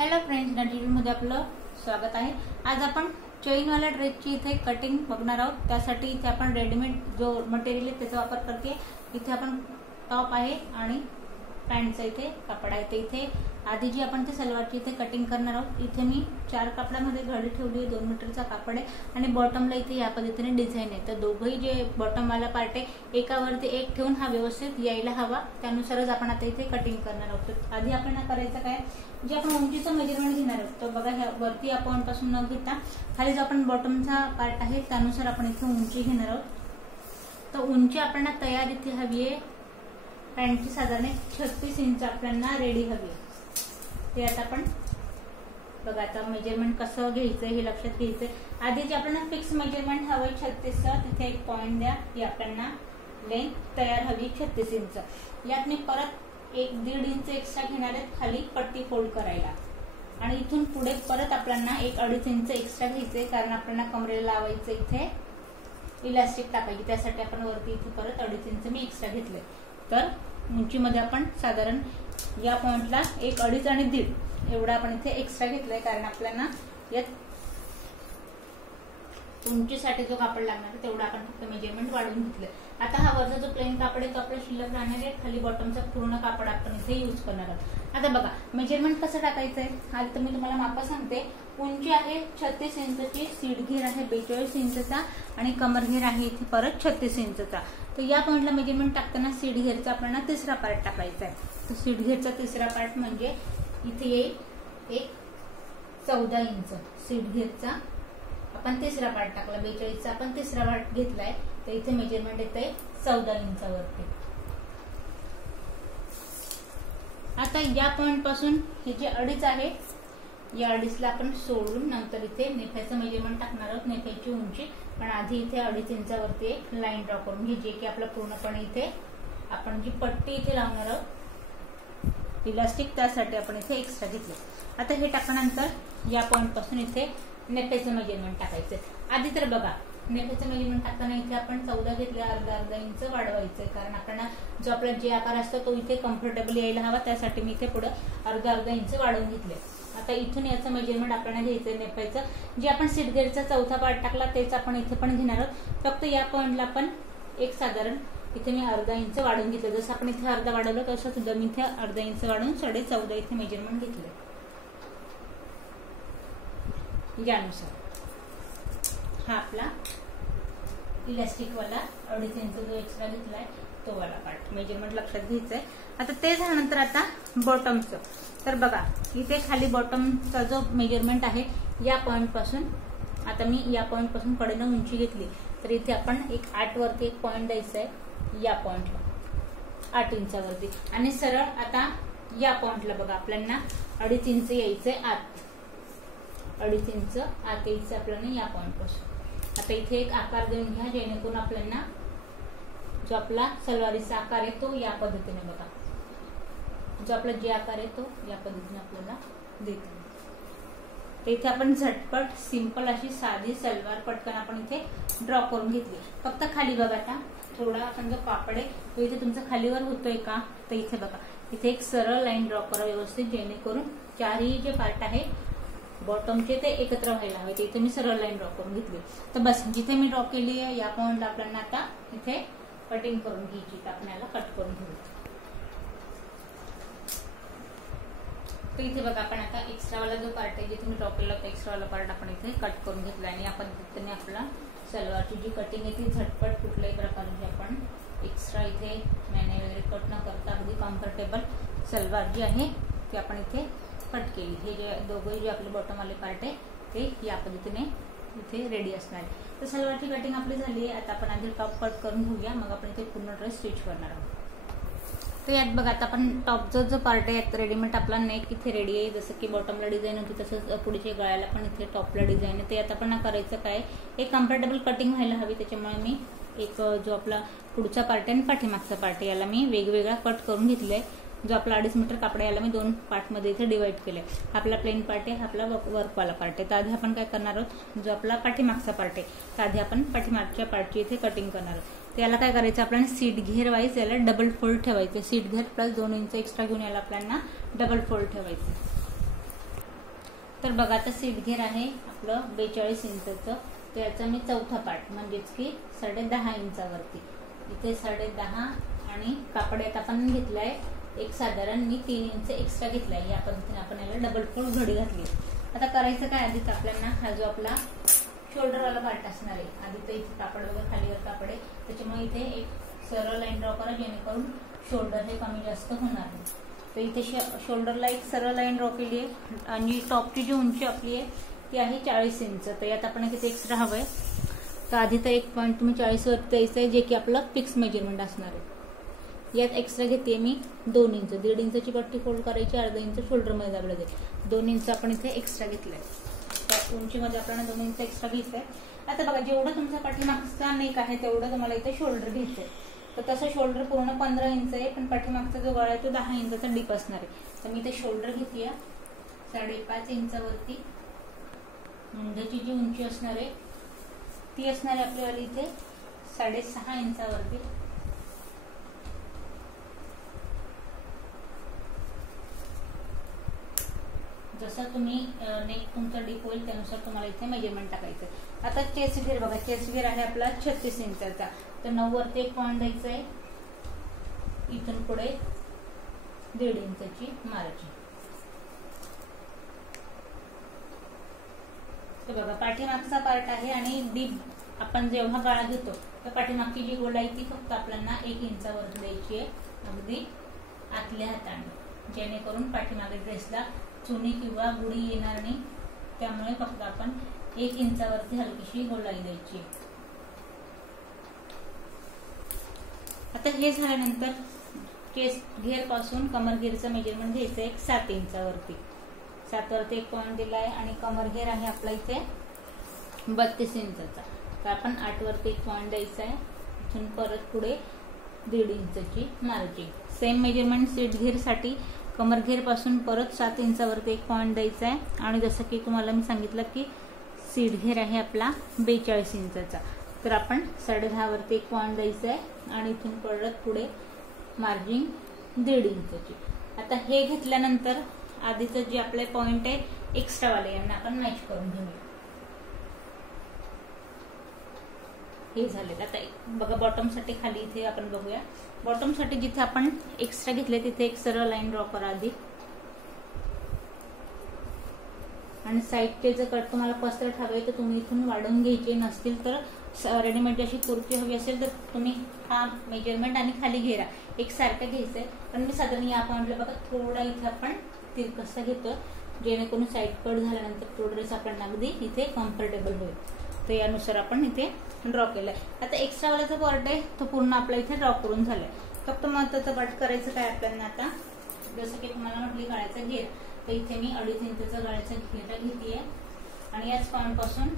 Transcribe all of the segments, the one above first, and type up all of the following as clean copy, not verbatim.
Hello friends, मध्ये आपलं स्वागत आहे। आज आपण चेनवाला ड्रेसची इथे कटिंग बघणार आहोत। त्यासाठी इथे आपण रेडीमेड जो मटेरियल आहे त्याचा वापर करते। इथे आपण टॉप आहे आणि पॅन्टचा इथे कापड आहे। इथे आधी जी आपण ते सलवारची इथे कटिंग करणार आहोत। इथे मी 4 कापडामध्ये घडी ठेवली आहे। 2 मीटरचा कापड आहे आणि बॉटमला इथे या पद्धतीने डिझाइन आहे। तर दोघंही जे बॉटम वाला पार्ट आहे एकावरती एक ठेवून हा व्यवस्थित यायला हवा, त्यानुसारच आपण आता इथे कटिंग करणार आहोत। आधी आपल्याला करायचं काय, जे आपण उंचीचं मेजरमेंट घेणार आहोत तर बघा, ह्या वरती आपण पासून न घेता खाली जो आपण बॉटमचा पार्ट आहे त्यानुसार आपण इथे उंची घेणार आहोत। तर उंची आपल्याला तयार इथे हवी आहे। पॅन्टची साधारण 36 इंच आपल्याला रेडी हवी आहे। ते आता आपण बघा, आता मेजरमेंट कसं घ्यायचं हे लक्षात घ्यायचंय। आधी जे आपल्याला फिक्स मेजरमेंट हवंय 36 चं, तिथे एक पॉइंट द्या। ही आपल्याला लेंथ तयार हवी 36 इंच। यात मी परत 1-1.5 इंच एक्स्ट्रा घेणार आहेत खाली पट्टी फोल्ड करायला, आणि इथून पुढे परत आपल्याला 1-2.5 इंच एक्स्ट्रा घ्यायचंय, कारण आपल्याला कमरेला लावायचं इथे इलास्टिक टाकायची। त्यासाठी आपण वरती इथे परत 2.5 इंच मी एक्स्ट्रा घेतले। तर उंचीमध्ये आपण साधारण या पॉइंटला 1-2.5 आणि 1.5 एवढा आपण इथे एक्स्ट्रा घेतलाय, कारण आपल्याला यात उंचीसाठी जो कापड लागणार आहे तेवढा आपण फक्त मेजरमेंट वाढवून घेतलंय। आता हा वरचा जो प्लेन कापड आहे तो आपला शिल्लक राहणार आहे। खाली बॉटमचा पूर्ण कापड आपण इथे यूज करणार आहोत। आता बघा, मेजरमेंट कसं टाकायचंय आधी तर मी तुम्हाला माप सांगते। उंची आहे 36 इंचची, सीट घेर आहे 42 इंचचा आणि कमर घेर आहे इथे परत 36 इंचचा। तर या पॉइंटला मेजरमेंट टाकताना सीट घेरचा आपल्याला तिसरा पार्ट टाकायचा आहे। तर सीट घेरचा तिसरा पार्ट म्हणजे इथे येईल एक 14 इंच। सीट घेरचा आपण तिसरा पार्ट टाकला, 42 चा आपण तिसरा पार्ट घेतलाय, तर इथे मेजरमेंट येते 14 इंचावरती। आता या पॉइंट पासून हे जे 2.5 आहे, या 2.5 ला आपण सोडून नंतर इथे नेफ्याचं मेजरमेंट टाकणार आहोत, नेफ्याची उंची। पण आधी इथे 2.5 इंचावरती एक लाईन ड्रॉ करून घे, जे की आपला पूर्णपणे इथे आपण जी पट्टी इथे लावणार आहोत इलास्टिक, त्यासाठी आपण इथे एक्स्ट्रा घेतले। आता हे टाकल्यानंतर या पॉइंट पासून इथे नेफ्याचं मेजरमेंट टाकायचं। आधी तर बघा, नेफ्याचं मेजरमेंट टाकताना इथे आपण 14 घेतले, अर्धा इंच वाढवायचंय, कारण आपल्याला जो आपला जे आकार असतो तो इथे कम्फर्टेबल यायला हवा, त्यासाठी मी इथे पुढे अर्धा इंच वाढवून घेतले। आता इथून याचं मेजरमेंट आपल्याला घ्यायचंय नेफ्याचं। जे आपण सीट घेरचा चौथा पार्ट टाकला तेच आपण इथे पण घेणार आहोत। फक्त या पॉइंटला आपण एक साधारण इथे मी अर्धा इंच वाढवून घेतलं। जसं आपण इथे अर्धा वाढवलं तसं सुद्धा मी इथे अर्धा इंच वाढवून 14.5 इथे मेजरमेंट घेतले। यानुसार हा आपला इलास्टिक वाला 2.5 इंच जो एक्स्ट्रा घेतलाय तो वाला पार्ट मेजरमेंट लक्षात घ्यायचंय। आता ते झाल्यानंतर आता बॉटमचं, तर बघा इथे खाली बॉटमचा जो मेजरमेंट आहे या पॉइंट पासून, आता मी या पॉइंट पासून कडेनं उंची घेतली, तर इथे आपण एक 8 वरती एक पॉइंट द्यायचा आहे, या पॉइंटला 8 इंचावरती, आणि सरळ आता या पॉइंटला बघा आपल्याला 2.5 इंच यायचंय आत, 2.5 इंच आत यायचं आपल्याला या पॉइंट पासून। आता इथे एक आकार देऊन घ्या, जेणेकरून आपल्याला जो आपला सलवारीचा आकार आहे तो या पद्धतीने बघा, जो आपला जे आकार आहे तो या पद्धतीने आपल्याला देतो। तर इथे आपण झटपट सिंपल अशी साधी सलवार पटकन आपण इथे ड्रॉ करून घेतली। फक्त खाली बघा, आता थोडा आपण जो कापड आहे तो इथे तुमचा खालीवर होतोय का, तर इथे बघा इथे एक सरळ लाईन ड्रॉ करा व्यवस्थित, जेणेकरून चारही जे पार्ट आहे बॉटमचे ते एकत्र व्हायला हवे। इथे मी सरळ लाईन ड्रॉ करून घेतली। तर बस जिथे मी ड्रॉ केली आहे या पॉइंटला आपल्याला आता इथे कटिंग करून घ्यायची, तर आपल्याला कट करून घेऊ। तर इथे बघा, आपण आता एक्स्ट्रा वाला जो पार्ट आहे जिथे मी ड्रॉ केला होता एक्स्ट्रा वाला पार्ट आपण इथे कट करून घेतला, आणि या पद्धतीने आपला सलवारची जी कटिंग आहे ती झटपट कुठल्याही प्रकारची आपण एक्स्ट्रा इथे मॅने वगैरे कट न करता अगदी कम्फर्टेबल सलवार जी आहे ती आपण इथे कट केली। हे जे दोघंही जे आपले बॉटम वाले पार्ट आहे ते या पद्धतीने इथे रेडी असणार आहे। तर सलवारची कटिंग आपली झाली आहे। आता आपण आधी टॉप कट करून घेऊया, मग आपण इथे पूर्ण ड्रेस स्टिच करणार आहोत। तर यात बघा, आता आपण टॉपचा जो पार्ट आहे यात रेडीमेड आपला नेक इथे रेडी आहे। जसं की बॉटमला डिझाईन होती तसंच पुढच्या गळ्याला पण इथे टॉपला डिझाईन आहे। ते आता आपण करायचं काय, एक कम्फर्टेबल कटिंग व्हायला हवी, त्याच्यामुळे मी एक जो आपला पुढचा पार्ट आहे आणि पाठीमागचा पार्ट आहे याला मी वेगवेगळा कट करून घेतलाय। जो आपला 2.5 मीटर कापड याला मी 2 पार्टमध्ये इथे डिवाइड केले। आपला प्लेन पार्ट आहे, आपला वर्कवाला पार्ट आहे। तर आधी आपण काय करणार आहोत, जो आपला पाठीमागचा पार्ट आहे तर आधी आपण पाठीमागच्या पार्टची इथे कटिंग करणार आहोत। त्याला काय करायचं, आपल्याला सीट घेर वाईज याला डबल फोल्ड ठेवायचे। सीट घेर प्लस 2 इंच एक्स्ट्रा घेऊन याला आपल्याला डबल फोल्ड ठेवायचे। तर बघा आता सीट घेर आहे आपलं 42 इंचचं. तर याचा मी चौथा पार्ट म्हणजेच की 10.5 इंचावरती इथे 10.5 आणि कापड यात आपण घेतलाय एक साधारण मी 3 इंच एक्स्ट्रा घेतलाय. या पद्धतीने आपण याला डबल फोल्ड घडी घातली. आता करायचं काय, आधीच आपल्याला हा जो आपला शोल्डरवाला पार्ट असणार आहे, आधी तर इथे कापड वगैरे खालीवर कापड आहे, त्याच्यामुळे इथे एक सरळ लाईन ड्रॉ करा जेणेकरून शोल्डर हे कमी जास्त होणार नाही. तर इथे शोल्डरला एक सरळ लाईन ड्रॉ केली आहे आणि टॉपची जी उंची आपली आहे ती आहे 40 इंच. तर यात आपण किती एक्स्ट्रा हवंय, तर आधी तर एक पॉईंट तुम्ही 40 वरती द्यायचं आहे जे की आपलं फिक्स मेजरमेंट असणार आहे. यात एक्स्ट्रा घेते मी 2 इंच. 1.5 इंचची पट्टी फोल्ड करायची, अर्धा इंच शोल्डरमध्ये दाबलं जाईल. 2 इंच आपण इथे एक्स्ट्रा घेतलंय. त्या उंचीमध्ये आपल्याला 2 इंच एक्स्ट्रा घ्यायचंय. आता बघा जेवढं तुमचा पाठीमागचा नेक आहे तेवढं तुम्हाला इथे शोल्डर घ्यायचंय. तर तसं शोल्डर पूर्ण 15 इंच आहे, पण पाठीमागचा जो गळा आहे तो 10 इंचाचा डीप असणार आहे. तर मी इथे शोल्डर घेतली 5.5 इंचावरती. मुंड्याची जी उंची असणार आहे ती असणार आहे आपल्याला इथे 6.5 इंचावरती. जसं तुम्ही नेक तुमचा डीप होईल त्यानुसार तुम्हाला इथे मेजरमेंट टाकायचं. आता चेस्ट घेर बघा, चेस्ट घेर आहे आपला 36 इंचाचा. तर 9 वरती एक पॉईंट द्यायचा आहे, इथून पुढे 1.5 इंचची मारायची. तर बघा पाठीमागचा पार्ट आहे आणि डीप आपण जेव्हा गळा घेतो तर पाठीमागची जी गोलाई ती फक्त आपल्याला 1 इंचावर द्यायची आहे, अगदी आतल्या हाताने, जेणेकरून पाठीमागे ड्रेसला चुनी किंवा गुढी येणार नाही. त्यामुळे फक्त आपण 1 इंचावरती हलकीशी गोलाई द्यायची. आता हे झाल्यानंतर चेस्ट घेर पासून कमर घेरचं मेजरमेंट घ्यायचं आहे 7 इंचावरती. 7 वरती एक पॉईंट दिलाय आणि कमर घेर आहे आपला इथे 32 इंचाचा. तर आपण 8 वरती एक पॉईंट द्यायचा आहे, इथून परत पुढे 1.5 इंचची मार्जिन. सेम मेजरमेंट सीट घेर साठी कमर घेर पासून परत 7 इंचावरती एक पॉईंट द्यायचा आहे. आणि जसं की तुम्हाला मी सांगितलं की सीट घेर आहे आपला 42 इंचाचा. तर आपण 10.5 वरती एक पॉईंट द्यायचा आहे आणि इथून परत पुढे मार्जिन 1.5 इंचची. आता हे घेतल्यानंतर आधीचं जे आपले पॉईंट आहे एक्स्ट्रा वाले यांना आपण मॅच करून घेऊया. हे झाले. आता बघा बॉटम साठी खाली इथे आपण बघूया. बॉटम साठी जिथे आपण एक्स्ट्रा घेतले तिथे एक सरळ लाईन ड्रॉ करा आधी. आणि साईडचे जर कट तुम्हाला पसरट हवे तर तुम्ही इथून वाढवून घ्यायचे, नसतील तर रेडीमेड अशी कुर्ती हवी असेल तर तुम्ही हा मेजरमेंट आणि खाली घेरा एक सारखं घ्यायचंय. पण मी साधारण या पॉईंटला बघा थोडा इथे आपण तिरकसा घेतो, जेणेकरून साईड कट झाल्यानंतर तो ड्रेस आपण अगदी इथे कम्फर्टेबल होईल. तर यानुसार आपण इथे ड्रॉ केलाय. आता एक्स्ट्रा वाला जो पार्ट आहे तो पूर्ण आपला इथे ड्रॉ करून झालाय. फक्त महत्वाचं पार्ट करायचं काय आपल्याला, आता जसं की तुम्हाला म्हटली गळ्याचा घेर, तर इथे मी 2.5 इंचचा गळ्याचा घेर घेतलीये आणि याच पॉईंट पासून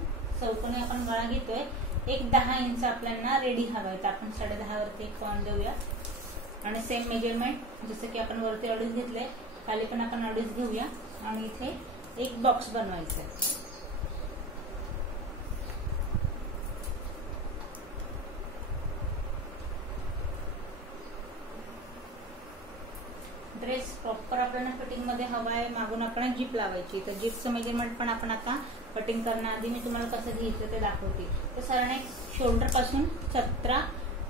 चौकोनी आपण गळा घेतोय. एक 10 इंच आपल्याला रेडी हवाय, तर आपण 10.5 वरती एक पॉईंट देऊया. आणि सेम मेजरमेंट जसं की आपण वरती 2.5 घेतलंय, खाली पण आपण 2.5 घेऊया आणि इथे एक बॉक्स बनवायचा आहे. ड्रेस प्रॉपर आपल्याला फिटिंग मध्ये हवा आहे. मागून आपण जीप लावायची. तर जीपचं मेजरमेंट पण आपण आता कटिंग करण्याआधी मी तुम्हाला कसं घ्यायचं ते दाखवते. तर साधारण शोल्डर पासून 17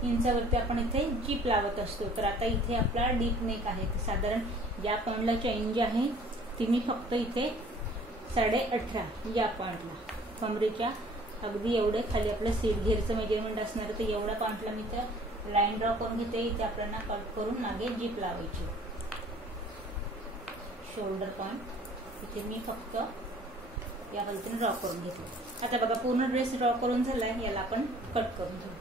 इंचावरती आपण इथे जीप लावत असतो. तर आता इथे आपला डीप नेक आहे. तर साधारण या पॉईंटला चेन जी आहे ती मी फक्त इथे 18.5 या पॉईंटला कमरेच्या अगदी एवढे खाली आपलं सीट घेरचं मेजरमेंट असणार. तर एवढ्या पॉईंटला मी तर लाईन ड्रॉ करून घेते. इथे आपल्याला कट करून मागे जीप लावायची. शोल्डर पॉईंट इथे मी फक्त या पद्धतीने ड्रॉ करून घेतलं. आता बघा पूर्ण ड्रेस ड्रॉ करून झालाय. याला आपण कट करून घेऊ.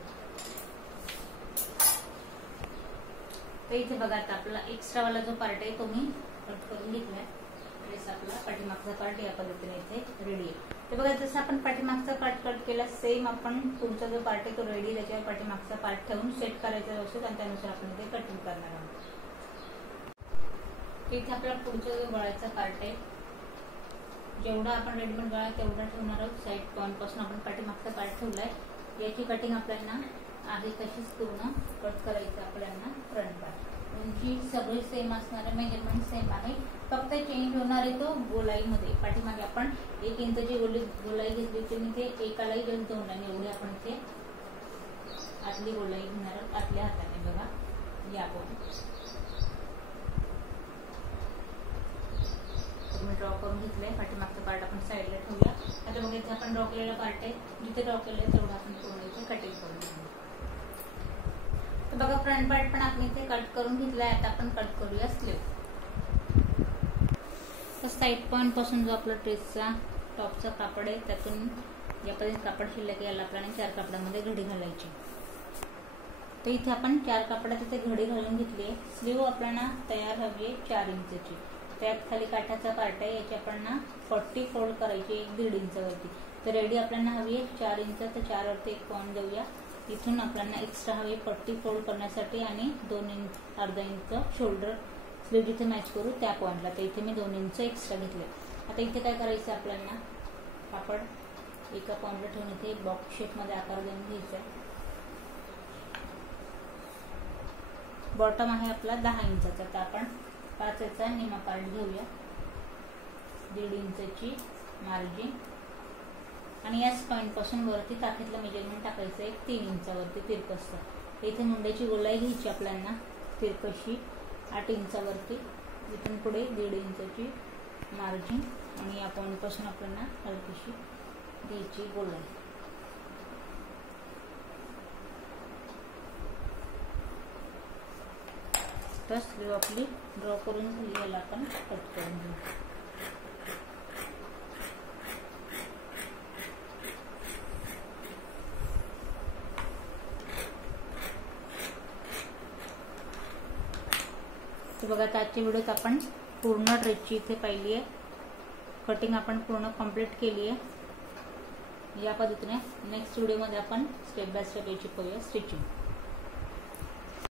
तर इथे बघा आता आपला एक्स्ट्रा वाला जो पार्ट आहे तो मी कट करून घेतलाय. ड्रेस आपला पाठीमागचा पार्ट या पद्धतीने इथे रेडी आहे. तर बघा जसं आपण पाठीमागचा पार्ट कट केला सेम आपण पुढचा जो पार्ट आहे तो रेडी त्याच्यावर पाठीमागचा पार्ट ठेवून सेट करायचा व्यवस्थित आणि त्यानुसार आपण ते कटिंग करणार आहोत. इथे आपला पुढचा जो गळ्याचा पार्ट आहे जेवढा आपण रेडीमेड गळा तेवढा ठेवणार आहोत. साईड पॉईंट पासून आपण पाठीमागचा पार्ट ठेवलाय. याची कटिंग आपल्याला आहे तशीच पूर्ण कट करायचं आपल्याला फ्रंट पार्ट. उंची सगळी सेम असणार आहे, मेजरमेंट सेम आहे, फक्त चेंज होणार आहे तो गोलाईमध्ये. पाठीमागे आपण 1 इंचची गोलाई घेतली होती, मी ते एकालाही जास्त होणार नाही एवढी आपण ते आतली गोलाई घेणार आहोत आतल्या हाताने. बघा या मी ड्रॉ करून घेतलंय. पाठीमागचा पार्ट आपण साईडला ठेवूया. आता बघा इथे आपण ड्रॉ केलेला पार्ट आहे, जिथे ड्रॉ केलंय तेवढं आपण पूर्ण इथे कटिंग करून घेऊ. तर बघा फ्रंट पार्ट पण आपण इथे कट करून घेतलाय. आता आपण कट करूया स्लीव. तर साईड पॉइंट पासून जो आपला ड्रेसचा टॉपचा कापड आहे त्यातून यापर्यंत कापड शिल्लक याला आपल्याला 4 कापडामध्ये घडी घालायची. तर इथे आपण 4 कापडात इथे घडी घालून घेतली आहे. स्लीव आपल्याला तयार हवी आहे 4 इंचची. त्यात खाली काठाचा पार्ट आहे, याची आपण 40 फोल्ड करायची 1-1.5 इंचावरती. तर रेडी आपल्याला हवी आहे 4 इंच. तर 4 वरती 1 पॉईंट देऊया. इथून आपल्याला एक्स्ट्रा हवी 40 फोल्ड करण्यासाठी आणि 2 इंच अर्धा इंच शोल्डर स्लीव जिथे मॅच करू त्या पॉईंटला. तर इथे मी 2 इंच एक्स्ट्रा घेतले. आता इथे काय करायचं आपल्याला, कापड एका पॉईंटला ठेवून इथे बॉक्स शेपमध्ये आकार देऊन घ्यायचा आहे. बॉटम आहे आपला 10 इंचाचा. तर आपण 5 याचा निमा पार्ट घेऊया, 1.5 इंचची मार्जिन आणि याच पॉईंट पासून वरती टाकीतलं मेजरमेंट टाकायचं आहे 3 इंचावरती तिरकसं. इथे मुंड्याची गोलाई घ्यायची आपल्याला तिरकशी 8 इंचावरती. इथून पुढे 1.5 इंचची मार्जिन आणि या पॉईंट पासून आपल्याला हलकीशी घ्यायची गोलाई. तर स्लीव आपली ड्रॉ करून झाली, याला आपण कट करून घेऊ. तर बघा आजच्या व्हिडिओत आपण पूर्ण ड्रेसची इथे पाहिली आहे. कटिंग आपण पूर्ण कंप्लीट केली आहे. या पद्धतीने नेक्स्ट व्हिडिओमध्ये आपण स्टेप बाय स्टेप याची करूया स्टिचिंग.